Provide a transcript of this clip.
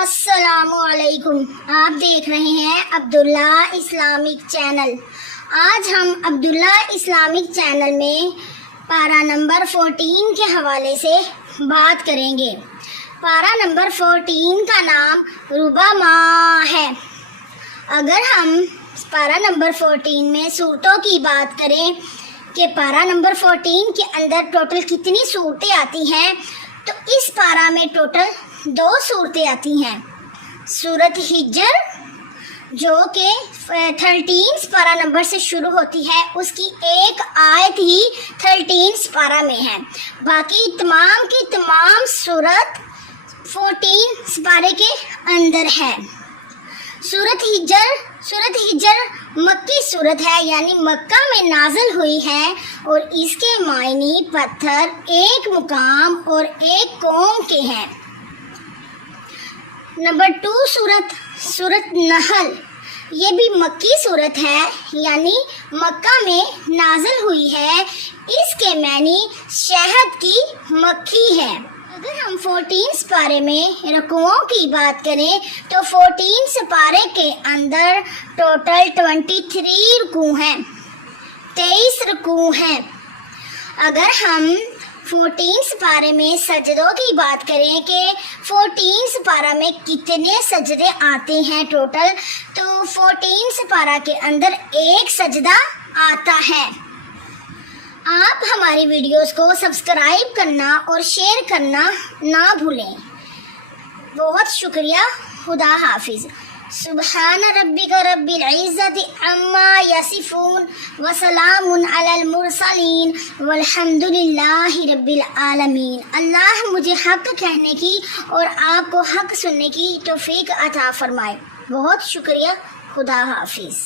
السلام علیکم، آپ دیکھ رہے ہیں عبداللہ اسلامک چینل۔ آج ہم عبداللہ اسلامک چینل میں پارہ نمبر 14 کے حوالے سے بات کریں گے۔ پارہ نمبر 14 کا نام ربما ہے۔ اگر ہم پارہ نمبر 14 میں صورتوں کی بات کریں کہ پارہ نمبر 14 کے اندر ٹوٹل کتنی صورتیں آتی ہیں، تو اس پارہ میں ٹوٹل 2 صورتیں آتی ہیں۔ سورت ہجر جو کہ 13 پارہ نمبر سے شروع ہوتی ہے، اس کی ایک آیت ہی 13 پارہ میں ہے۔ باقی تمام کی تمام سورت 14 پارے کے اندر ہے۔ سورت ہجر مکی سورت ہے، یعنی مکہ میں نازل ہوئی ہے، اور اس کے معنی پتھر، ایک مقام اور ایک قوم کے ہیں۔ نمبر 2 سورت نحل، یہ بھی مکی صورت ہے، یعنی مکہ میں نازل ہوئی ہے، اس کے معنی شہد کی مکھی ہے۔ اگر ہم 14 پارے میں رکوعوں کی بات کریں تو 14 پارے کے اندر ٹوٹل 23 رکوع ہیں، 23 رکوع ہیں۔ اگر ہم 14 پارے میں سجدوں کی بات کریں کہ 14 پارہ میں کتنے سجدے آتے ہیں ٹوٹل، تو 14 پارہ کے اندر ایک سجدہ آتا ہے۔ آپ ہماری ویڈیوز کو سبسکرائب کرنا اور شیئر کرنا نہ بھولیں۔ بہت شکریہ۔ خدا حافظ۔ سبحان ربک رب العزت عما یصفون وسلام علی المرسلین والحمد للہ رب العالمین۔ اللہ مجھے حق کہنے کی اور آپ کو حق سننے کی توفیق عطا فرمائے۔ بہت شکریہ۔ خدا حافظ۔